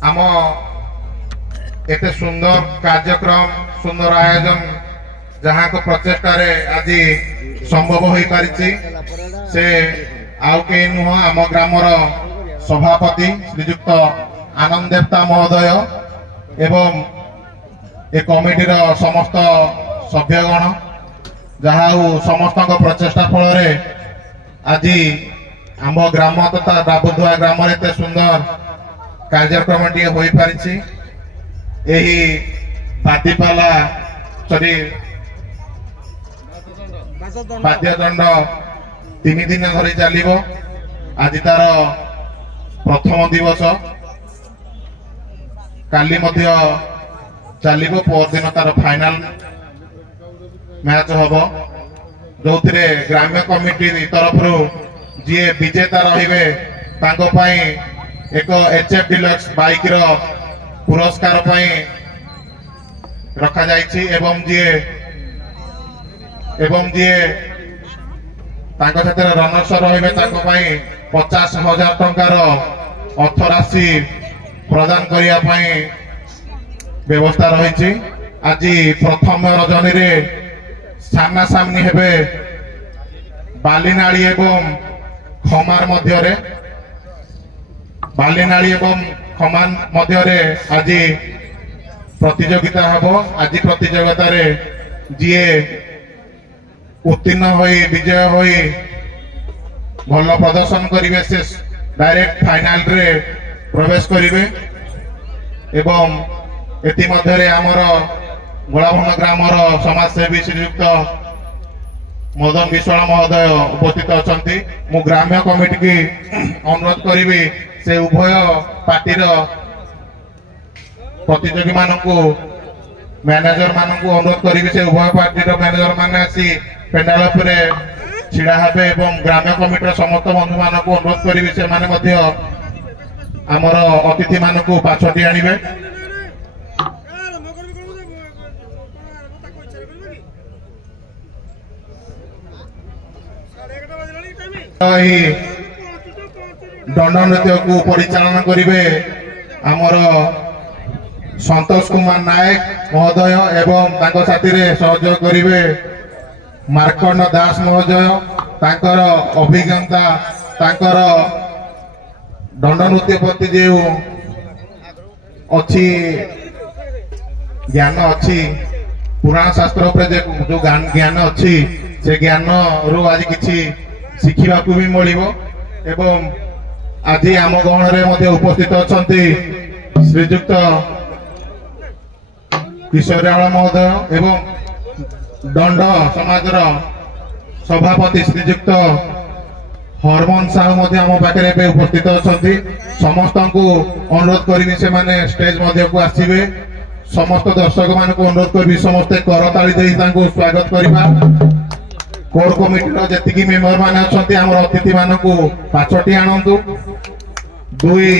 आम एते सुंदर कार्यक्रम सुंदर आयोजन जहाँ को प्रचेष्टा आज संभव हो पारिछि से आउ के नुह आम ग्रामर सभापति श्रीजुक्त आनंद देवता महोदय एवं ए कमिटीर समस्त सभ्यगण जहाँ समस्त प्रचेष्टा फल आज आम ग्राम तथा डाबुदुआ ग्राम एते सुंदर कार्यक्रम टी हो पारिछि। एही पातिपाला सरी बाद्यदंड 3 दिन धरी चलिबो। आज तार प्रथम दिवस काली मध्य चलिबो परदिन तार फाइनल मैच हबो जो ग्राम्य कमिटी तरफ जी विजेता रहिबे तांको पई एक एचएफ डिलक्स बाइक रो पुरस्कार पई रखा जाइछि एवं जी तांको क्षेत्र रनर्स रहिबे तांको पई 50,000 टंकार अर्थ राशि प्रदान करिया पई व्यवस्था रहिछि। आज प्रथम रजनी रे सामना सामनी हेबे बालीनाली एवं खमार मध्यरे बालीनाली एवं खमार मध्यरे आज प्रतियोगिता हबो। आज प्रतियोगिता रे जी उत्तीर्ण होई विजय होई भल प्रदर्शन करिवे से डायरेक्ट फाइनल रे प्रवेश करिवे एवं एति मध्यरे आमर गोलाभन ग्रामर समाजसेवी श्रीयुक्त मदन विश्वाल महोदय उपस्थित अच्छा। मु ग्राम्य कमिटी की अनुरोध करी से उभय पार्टीर प्रतियोगी मानकु मैनेजर मानकु अनुरोध करी से उभय पार्टीर मैनेजर माने आसी पेंडाल उपरे छिड़ा हेबे एवं ग्राम्य कमिटीर समस्त बंधु मानकु अनुरोध करी से माने मध्य आमर अतिथि मानकु पाछटी आनिबे। दंड नृत्य को परिचालन करिवे आमर संतोष कुमार नायक महोदय एवं तांको साथी रे सहयोग करिवे मार्कंड दास महोदय। तांकर अभिज्ञता तांकर दंड नृत्य प्रति जो अच्छी ज्ञान अच्छी पुराण शास्त्र उपरे जो ज्ञान अच्छी से ज्ञान रु आज किछि शिखिबा को भी मिलिबो एवं आज आम गहन रे उपस्थित अच्छा श्रीजुक्त किशोर महोदय एवं दंड समाज सभापति श्रीजुक्त हरमन साहू आम पाखे उपस्थित अच्छा। समस्त को अनुरोध करी से माने स्टेज को आसवे समस्त दर्शक मान को अनुरोध करी समस्ते करताली दे स्वागत करवा। कोर कमिटी जी मेम्बर मान अच्छा आम अतिथि मान को पाछटी आणतु। दुई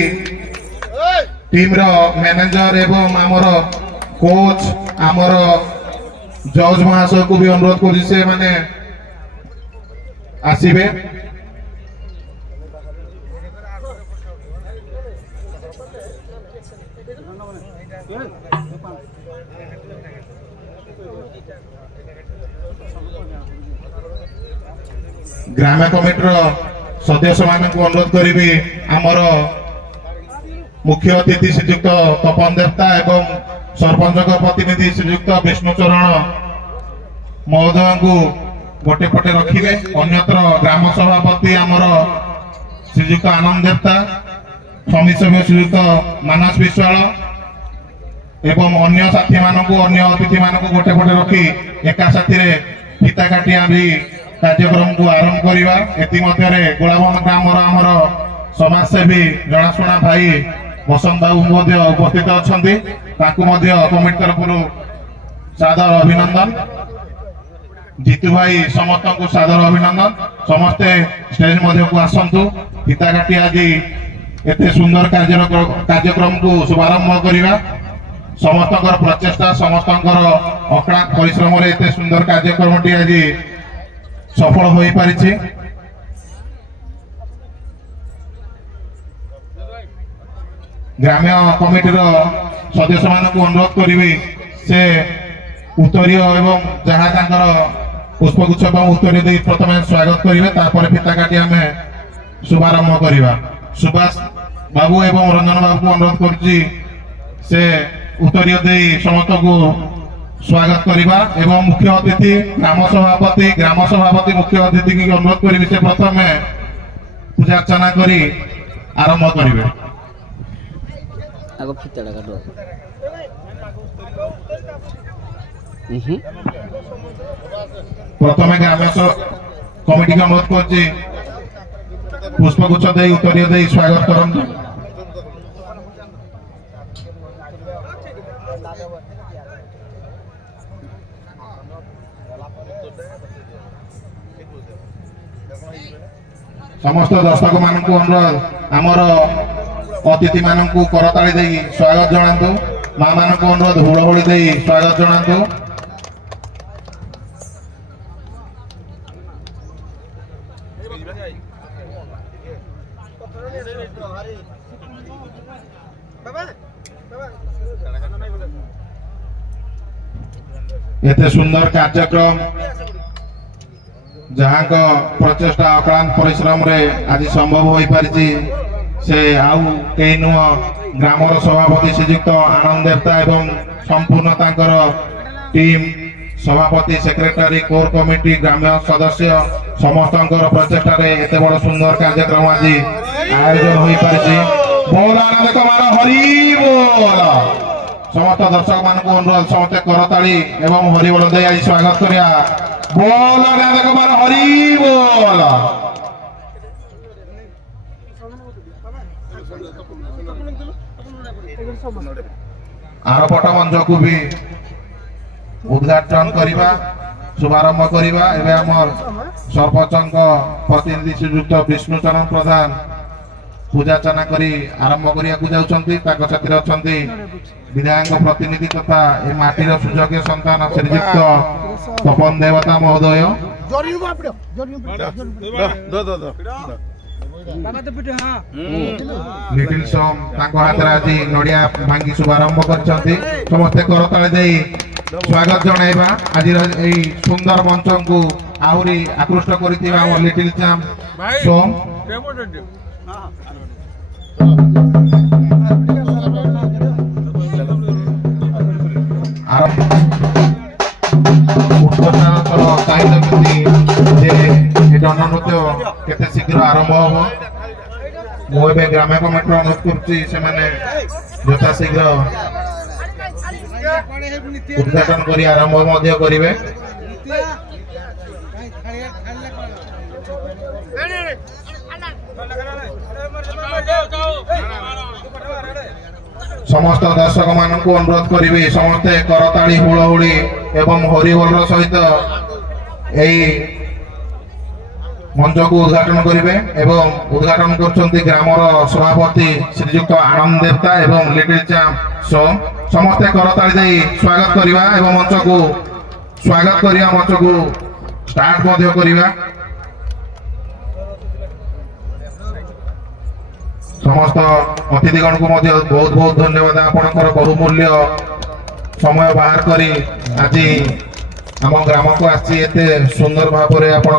टीम रो मैनेजर एवं आमर कोच आमर जज महाशय को भी अनुरोध करी से माने आसीबे। ग्राम्य कमिटीर सदस्य मान को अनुरोध करी आमर मुख्य अतिथि श्रीजुक्त तपन देवता एवं सरपंच प्रतिनिधि श्रीजुक्त विष्णुचरण महोदय को गोटे पटे रखिए। अन्यत्र ग्राम सभापति आमर श्रीजुक्त आनंद देवता समिति सभ्य श्रीजुक्त मानस विश्वाल एवं अन्य साथी मान को अन्य अतिथि मान को गोटे पटे रखी एका साथी फीता काटिया भी कार्यक्रम को आरंभ करवा। एतिमध्यरे गोलाभन ग्रामर आमर समाजसेवी जनाशुना भाई बसंत बाबू उपस्थित अच्छा। कमिटी तरफ सादर अभिनंदन। जीतू भाई समस्त को सादर अभिनंदन। समस्ते स्टेज को आसतु फीता काटी आज एते सुंदर कार्यक्रम को शुभारंभ करवा। समस्त प्रचेषा समस्त अक्लांत परिश्रम एते सुंदर कार्यक्रम टी आज सफल हो पारिछि। ग्राम्य कमिटी सदस्य मानक अनुरोध करी से उत्तरीय एवं जहाँ पुष्पगुच्छ उत्तरीय दे प्रथम स्वागत करेंगे फिता काटी आम शुभारंभ करवा। सुभाष बाबू एवं रंजन बाबू को अनुरोध कर से उत्तरीय दे समस्त को स्वागत करवा एवं मुख्य अतिथि ग्राम सभापति मुख्य अतिथि की अनुरोध करी से प्रथम पूजा अर्चना करी आरंभ करेंगे। प्रथम ग्राम कमिटी का अनुरोध कर पुष्पगुच्छ दे उत्तरीय दे स्वागत करंतु। समस्त दर्शक मानक अनुरोध आमर अतिथि मानक करताली दे स्वागत जनातु। माँ मानक अनुरोध हुड़हुड़ी दे स्वागत जनातु। एते सुंदर कार्यक्रम जहाँ को प्रचेष्टा अक्लांत परिश्रम रे आज संभव हो पारिछि से आउ कई नुह ग्रामर सभापति श्रीजुक्त आनंद देवता एवं संपूर्ण तांकर टीम सभापति सेक्रेटरी कोर कमिटी ग्राम्य सदस्य समस्त प्रचेष्टा रे एते बड़ सुंदर कार्यक्रम आज आयोजन हो पारिछि। बोल आनंद कुमार हरि बोल। समस्त दर्शक मान अनुरोध समस्त करताली एवं हरिबोल दे आज स्वागत करिया। बोल आनंद कुमार हरि बोल। आरपट मंच को भी उद्घाटन करवा शुभारंभ करवा। एवं आमर सरपंच प्रतिनिधि श्रीजुक्त विष्णुचरण प्रधान पूजार्चना करी आरंभ करने विधायक प्रतिनिधि तथा ए माटीर सुयोग्य संतान श्रीजुक्त तपन देवता महोदय लिटिल सम हाथ आज नड़िया भांगी शुभारंभ कर समस्ते करताली दे स्वागत जनाइबा। आज सुंदर मंच को आहरी आकृष्ट कर लिटिल चैम सोम दंड नृत्य केते शीघ्र आरंभ हम मुझे ग्राम्य कमिटी अनुरोध कर यथा शीघ्र उद्घाटन कर आरंभ करेंगे। समस्त दर्शक मान अनुरोध करी समस्ते करताली हुड़हुड़ी एवं हरिबोल सहित यही मंच को उद्घाटन करेंगे। एवं उद्घाटन कर ग्रामर सभापति श्रीजुक्त आनंद देवता एवं लिटिल चैम सोम समस्ते करताली दे स्वागत करवा एवं मंच को स्वागत करिया मंच को स्टार्ट करवा। समस्त अतिथिगण को बहुत बहुत धन्यवाद आपणकर बहुमूल्य समय बाहर करी आज आम ग्राम को आसी एते सुंदर भाव में आपण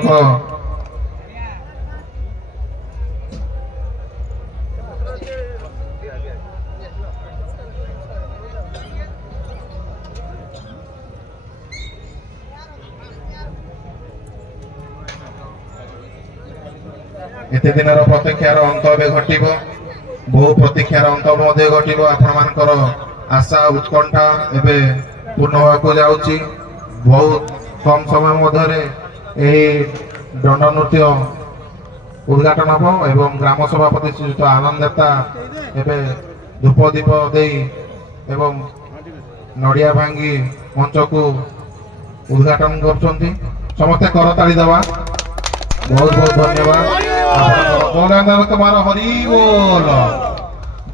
एते दिन प्रतीक्षार अंत घटव बहु प्रतीक्षार अंत घटव आपणकर आशा उत्कंठा एवं पूर्ण होगा जाऊँगी। बहुत कम समय मध्य दंड नृत्य उद्घाटन हम एवं ग्राम सभापति श्रीजुक्त आनंद देवता एवं धूप दीप दे एवं नड़िया भांगी मंच को उद्घाटन कर समस्ते करताली दवा। बहुत बहुत धन्यवाद। तुम्हारा हरि बोल।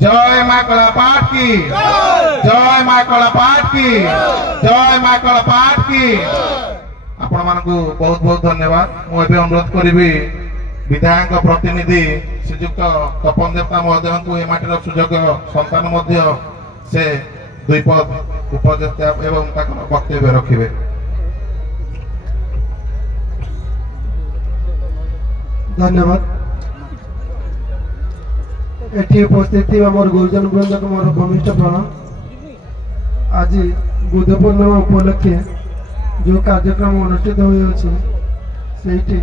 जय मां कला पाठ की जय मां कला पाठ की जय मां कला पाठ की। आपण मान को बहुत बहुत धन्यवाद। मुझे अनुरोध करी विधायक प्रतिनिधि श्रीजुक्त तपन देवता महोदय को एमाटीर सुजोग्य संतान से दुई पद उपदेष्टा एवं वक्तव्य रखिए। धन्यवाद। एटी उपस्थित मोर गुरुजन वृंद को मोर घनिष्ठ प्रणाम। आज बुध पूर्णिमा उपलक्षे जो कार्यक्रम अनुष्ठित होती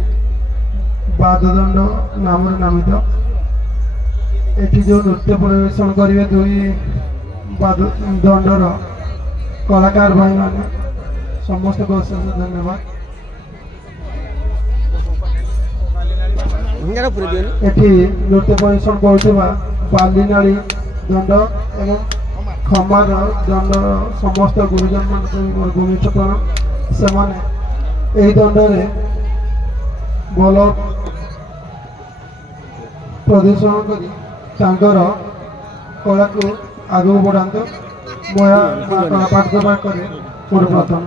बाददंड नाम नामित एटी जो नृत्य प्रदर्शन करेंगे दुई बाददंडर कलाकार भाई मान समस्त को अशेष धन्यवाद। एटी नृत्य प्रदर्शन करुवा बालीनाड़ी दंड एवं खमार दंड समस्त गुरुजन मान घनिष्ठ प्रणाम। से दंडे भल प्रदर्शन कर कला को आगे बढ़ाते कला पाठ करे मोर प्रथम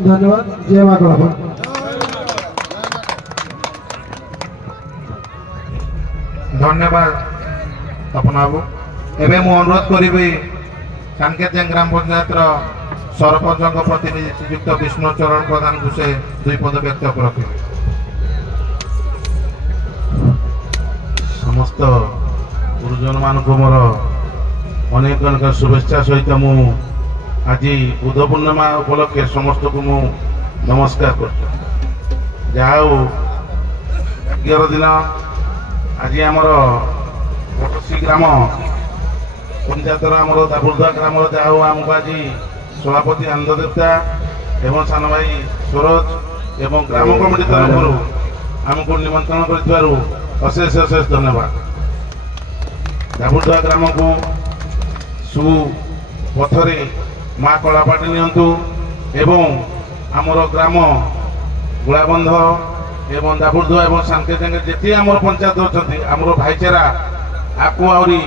धन्यवाद। जय माँ कलापाठ। धन्यवाद तपन बाबू। एवं मु अनुरोध करी सांकेत ग्राम पंचायत सरपंच प्रतिनिधि श्रीजुक्त विष्णुचरण प्रधान को से दुई पद व्यक्त रखे। समस्त गुरुजन मान मोर अनेक अनेक शुभेच्छा सहित मु आज बुध पूर्णिमा उपलक्षे समस्त को मु नमस्कार कर दिन आज आमर पड़ोसी ग्राम पंचायत आमर दाबुरदा ग्राम जाओ आमको आज सभापति आनंद देवता एवं सान भाई सरोज एवं ग्राम कमिटी तरफ आमको निमंत्रण कर अशेष अशेष धन्यवाद। दाबुरदा ग्राम को सुपथरे माँ कलापाटी नियंतु एवं आमर ग्राम गुलाबंध एवं दाबुरदा एवं सांकेत जी आम पंचायत अच्छा आमर भाईचारा आपको आहरी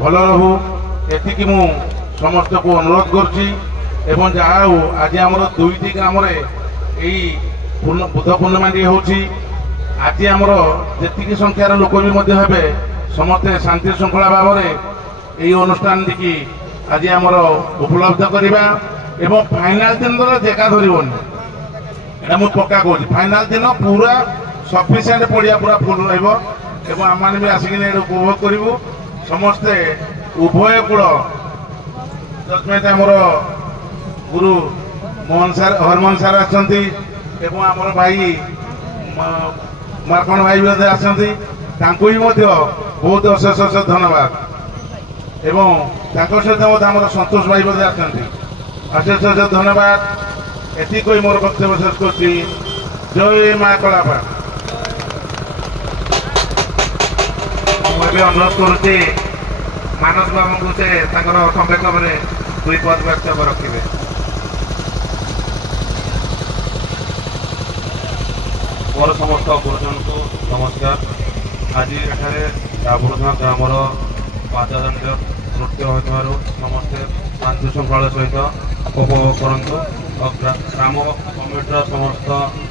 भल रहू एति मु समस्त को अनुरोध कर आज आमर दुईटी ग्राम बुध पूर्णिमा होची आज आमर जी संख्यार लोक भी हे समस्ते शांति श्रृंखला भाव में यही अनुष्ठान की आज आमर उपलब्ध करवा एवं फाइनाल दिन जेका धरनी मुझे पक्का कहूँ फाइनाल दिन पूरा सफिसीयंट पड़िया पूरा फुल रही आम भी आसिक उपभोग करूँ समस्ते उभय कूल जजमेंट आमर गुरु मोहन सार हरमोहन सार आमर भाई मार्कण भाई भी आसती बहुत अशेष अशेष धन्यवाद एवं सहित आम संतोष भाई भी आसती अशेष अशेष धन्यवाद। एति कोई मोर वक्तव्य शेष कर जय माँ कलापाठ। मुझे अनुरोध करुच्ची मानस बाबू को से संवेक दुई पद वक्तव्य रखिए। मोर समस्त गुरुजन को नमस्कार। आज एठारे दाबुरदा ग्रामर पाददंड नृत्य होइथार समस्ते शांति श्रृंखला सहित उपभोग करंतु ग्राम कमिटर समस्त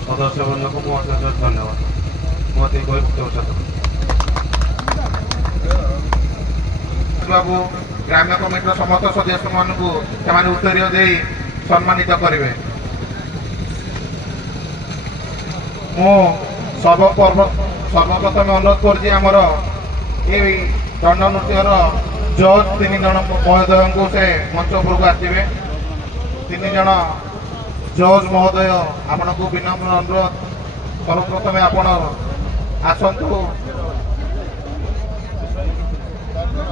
सदस्य बंधु को अशेष धन्यवाद। मत बाबू ग्राम्य कमिटर समस्त सदस्य मान उत्तर दे सम्मानित करेंगे। सर्वप्रथम अनुरोध करमर दंड नृत्यर जज 3 जन महोदय को से मंच उपरक आसवे। 3 जन जज महोदय आपण को विनम्र अनुरोध सर्वप्रथम आपण आसतु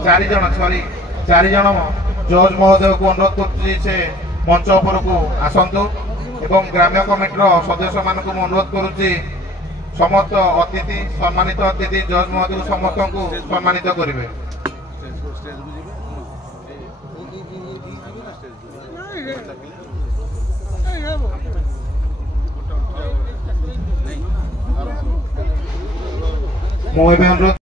4 जन जज महोदय को अनुरोध कर मंच उपरक आसतु एवं ग्राम्य कमिटर सदस्य मान अनुरोध करुच्ची समस्त अतिथि सम्मानित अतिथि जज महोदय समस्त को सम्मानित करेंगे। मुझे अनुरोध